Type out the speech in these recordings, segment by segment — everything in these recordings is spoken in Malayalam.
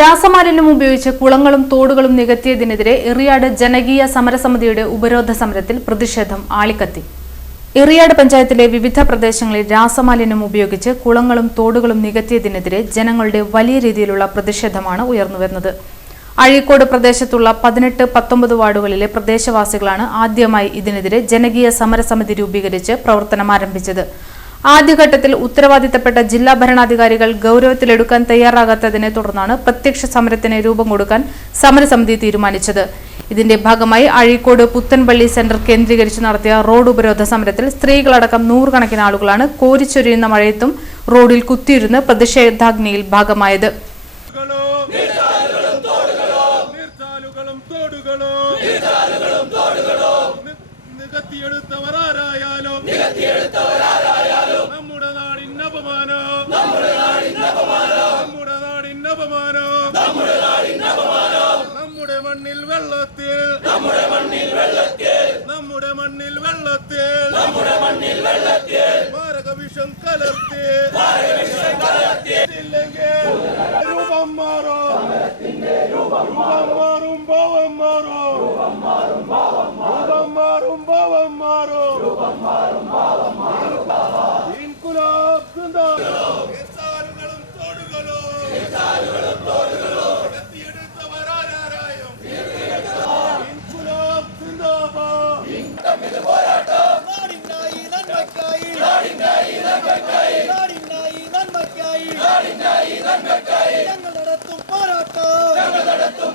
രാസമാലിന്യം ഉപയോഗിച്ച് കുളങ്ങളും തോടുകളും നികത്തിയതിനെതിരെ എറിയാട് ജനകീയ സമരസമിതിയുടെ ഉപരോധ സമരത്തിൽ പ്രതിഷേധം ആളിക്കത്തി. എറിയാട് പഞ്ചായത്തിലെ വിവിധ പ്രദേശങ്ങളിൽ രാസമാലിന്യം ഉപയോഗിച്ച് കുളങ്ങളും തോടുകളും നികത്തിയതിനെതിരെ ജനങ്ങളുടെ വലിയ രീതിയിലുള്ള പ്രതിഷേധമാണ് ഉയർന്നുവരുന്നത്. അഴീക്കോട് പ്രദേശത്തുള്ള 18-19 വാർഡുകളിലെ പ്രദേശവാസികളാണ് ആദ്യമായി ഇതിനെതിരെ ജനകീയ സമരസമിതി രൂപീകരിച്ച് പ്രവർത്തനം ആരംഭിച്ചത്. ആദ്യഘട്ടത്തിൽ ഉത്തരവാദിത്തപ്പെട്ട ജില്ലാ ഭരണാധികാരികൾ ഗൌരവത്തിലെടുക്കാൻ തയ്യാറാകാത്തതിനെ തുടർന്നാണ് പ്രത്യക്ഷ സമരത്തിന് രൂപം കൊടുക്കാൻ സമരസമിതി തീരുമാനിച്ചത്. ഇതിന്റെ ഭാഗമായി അഴീക്കോട് പുത്തൻപള്ളി സെന്റർ കേന്ദ്രീകരിച്ച് നടത്തിയ റോഡ് ഉപരോധ സമരത്തിൽ സ്ത്രീകളടക്കം നൂറുകണക്കിന് ആളുകളാണ് കോരിച്ചൊരിയുന്ന മഴയത്തും റോഡിൽ കുത്തിയിരുന്ന് പ്രതിഷേധാഗ്നിയിൽ ഭാഗമായത്. നമ്മുടെ നാടിന്റെ അപമാനം നമ്മുടെ മണ്ണിൽ വെള്ളത്തിൽ മാരക വിഷം കലർത്തി രൂപം മാറും ഭാവം മാറും ഇൻകുലാബ് സിന്ദാബാദ്. എത്തിയെടുത്തവരാരായും ഇൻകുലാബ് സിന്ദാബാദ്. നാടിനായി നന്മയ്ക്കായി ഞങ്ങൾ നടത്തും പോരാട്ടം ഞങ്ങൾ നടത്തും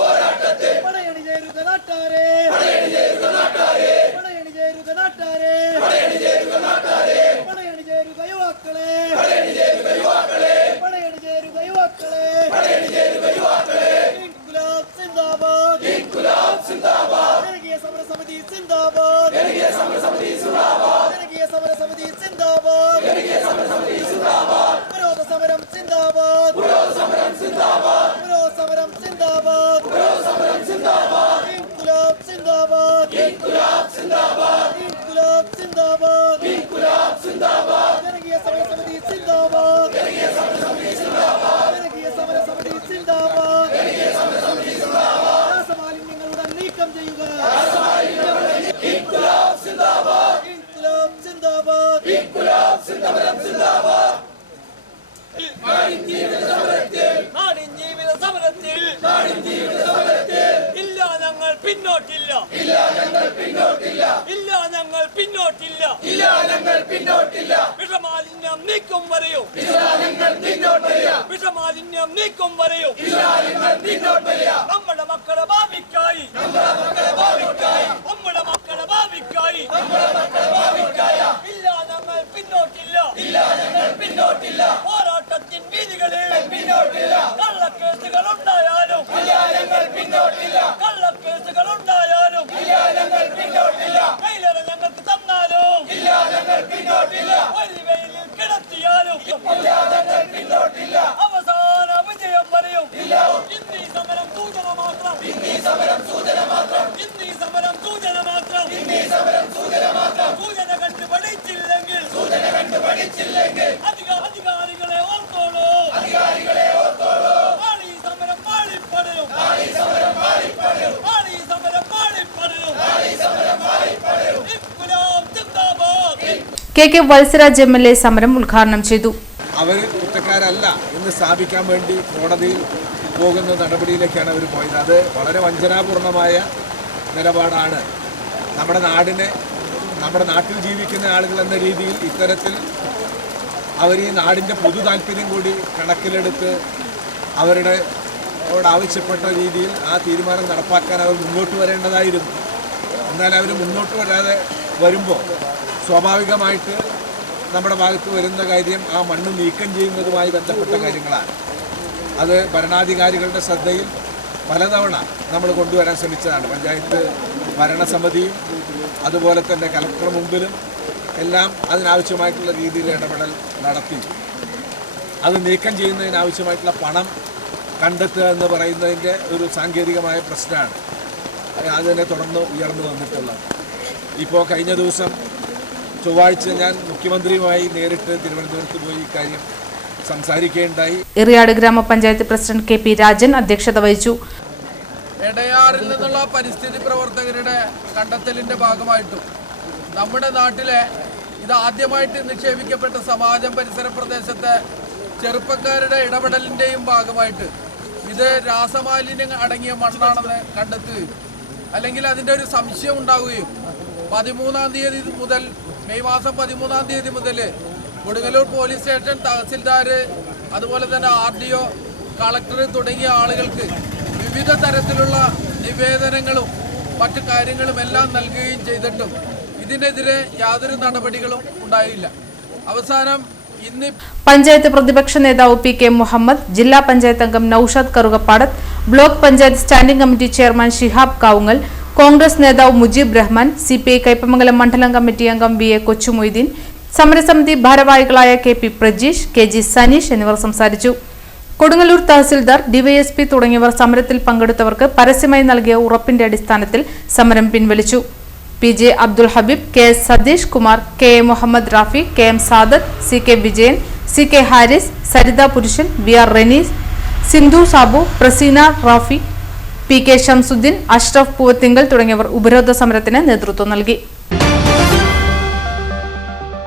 പോരാട്ടത്തെ പടയണി ചേരുക നാട്ടാരെ പടയണി ചേരുക യുവാക്കളെ ഇൻകുലാബ് സിന്ദാബാദ് ജനകീയ സമരസമിതി സിന്ദാബാദ് വിരോധ സമരം സിന്ദാബാദ് ഇൻകുലാബ് സിന്ദാബാദ് ജനകീയ സമരസമിതി സിന്ദാബാദ് രാസമാലിന്യങ്ങളുടെ നീക്കം ചെയ്യുക. ഇൻകുലാബ് സിന്ദാബാദ്. നാടിൻ ജീവിത സമരത്തിൽ ഇല്ല ഞങ്ങൾ പിന്നോട്ടില്ല വിഷമാലിന്യം നീക്കും വരെയും നമ്മുടെ മക്കളുടെ ഭാവിക്കായി ഇല്ല ഞങ്ങൾ പിന്നോട്ടില്ല പോരാട്ടത്തിൻ വീതികളിൽ കള്ളക്കേസുകൾ ഉണ്ടായാലും കൈലറ ഞങ്ങൾക്ക് തന്നാലും ഒരു വെയിലിൽ കിടത്തിയാലും അവസാന വിജയം വരെയും ഇന്നീ സമരം സൂചന മാത്രം സൂചന കണ്ടു പഠിച്ചില്ലെങ്കിൽ അധികാരികളെ ഓർത്തോളൂ ആളീ സമരം പാളിപ്പടരും ഇൻകുലാബ് സിന്ദാബാദ്. കെ വത്സരാജ് MLA സമരം ഉദ്ഘാടനം ചെയ്തു. അവർ കുറ്റക്കാരല്ല എന്ന് സ്ഥാപിക്കാൻ വേണ്ടി കോടതിയിൽ പോകുന്ന നടപടിയിലേക്കാണ് അവർ പോയത്. അത് വളരെ വഞ്ചനാപൂർണമായ നിലപാടാണ്. നമ്മുടെ നാട്ടിൽ ജീവിക്കുന്ന ആളുകൾ എന്ന രീതിയിൽ ഇത്തരത്തിൽ അവർ ഈ നാടിൻ്റെ പൊതു താല്പര്യം കൂടി കണക്കിലെടുത്ത് ആവശ്യപ്പെട്ട രീതിയിൽ ആ തീരുമാനം നടപ്പാക്കാൻ അവർ മുന്നോട്ട് വരേണ്ടതായിരുന്നു. എന്നാൽ അവർ മുന്നോട്ട് വരാതെ വരുമ്പോൾ സ്വാഭാവികമായിട്ട് നമ്മുടെ ഭാഗത്ത് വരുന്ന കാര്യം ആ മണ്ണ് നീക്കം ചെയ്യുന്നതുമായി ബന്ധപ്പെട്ട കാര്യങ്ങളാണ്. അത് ഭരണാധികാരികളുടെ ശ്രദ്ധയിൽ പലതവണ നമ്മൾ കൊണ്ടുവരാൻ ശ്രമിച്ചതാണ്. പഞ്ചായത്ത് ഭരണസമിതിയും അതുപോലെ തന്നെ കലക്ടർ മുമ്പിലും എല്ലാം അതിനാവശ്യമായിട്ടുള്ള രീതിയിൽ ഇടപെടൽ നടത്തി. അത് നീക്കം ചെയ്യുന്നതിനാവശ്യമായിട്ടുള്ള പണം കണ്ടെത്തുക എന്ന് പറയുന്നതിൻ്റെ ഒരു സാങ്കേതികമായ പ്രശ്നമാണ്. അതിനെ തുടർന്ന് ഉയർന്നു വന്നിട്ടുള്ളത്. ഇപ്പോൾ കഴിഞ്ഞ ദിവസം ചൊവ്വാഴ്ച ഞാൻ മുഖ്യമന്ത്രിയുമായി നേരിട്ട് തിരുവനന്തപുരത്ത് പോയി ഇക്കാര്യം സംസാരിക്കുകയുണ്ടായി. എറിയാട് ഗ്രാമപഞ്ചായത്ത് പ്രസിഡന്റ് കെ പി രാജൻ അധ്യക്ഷത വഹിച്ചു. എടയാറിൽ നിന്നുള്ള പരിസ്ഥിതി പ്രവർത്തകരുടെ കണ്ടെത്തലിൻ്റെ ഭാഗമായിട്ടും നമ്മുടെ നാട്ടിലെ ഇത് ആദ്യമായിട്ട് നിക്ഷേപിക്കപ്പെട്ട സമാജം പരിസര പ്രദേശത്തെ ചെറുപ്പക്കാരുടെ ഇടപെടലിൻ്റെയും ഭാഗമായിട്ട് ഇത് രാസമാലിന്യം അടങ്ങിയ മണ്ണാണെന്ന് കണ്ടെത്തുകയും അല്ലെങ്കിൽ അതിൻ്റെ ഒരു സംശയം ഉണ്ടാവുകയും 13-ാം തീയതി മുതൽ മെയ് മാസം 13-ാം തീയതി മുതൽ കൊടുങ്ങല്ലൂർ പോലീസ് സ്റ്റേഷൻ തഹസിൽദാർ അതുപോലെ തന്നെ RDO കളക്ടർ തുടങ്ങിയ ആളുകൾക്ക് വിവിധ തരത്തിലുള്ള നിവേദനങ്ങളും മറ്റു കാര്യങ്ങളും എല്ലാം നൽകുകയും ചെയ്തിട്ടും ഇതിനെതിരെ യാതൊരു നടപടികളും ഉണ്ടായില്ല. അവസാനം ഇന്ന് പഞ്ചായത്ത് പ്രതിപക്ഷ നേതാവ് പി കെ മുഹമ്മദ്, ജില്ലാ പഞ്ചായത്ത് അംഗം Naushad Karukappadath, block panchayat standing committee chairman Shihab Kavungal, Congress നേതാവ് മുജീബ് റഹ്മാൻ, CPI കയ്പമംഗലം മണ്ഡലം കമ്മിറ്റി അംഗം VA കൊച്ചുമൊയ്തീൻ, സമരസമിതി ഭാരവാഹികളായ KP പ്രജീഷ്, KG സനീഷ് എന്നിവർ സംസാരിച്ചു. കൊടുങ്ങല്ലൂർ തഹസിൽദാർ, DYSP തുടങ്ങിയവർ സമരത്തിൽ പങ്കെടുത്തവർക്ക് പരസ്യമായി നൽകിയ ഉറപ്പിന്റെ അടിസ്ഥാനത്തിൽ സമരം പിൻവലിച്ചു. PJ Abdul Habib, KS Satheesh Kumar, KA Muhammad Rafi, KM Sadath, CK Vijayan, CK Haris, Saritha പുരുഷൻ, VR റെനീസ്, സിന്ധു സാബു, പ്രസീന റാഫി, PK ഷംസുദ്ദീൻ, അഷ്റഫ് പൂവത്തിങ്കൽ തുടങ്ങിയവർ ഉപരോധ സമരത്തിന് നേതൃത്വം നൽകി.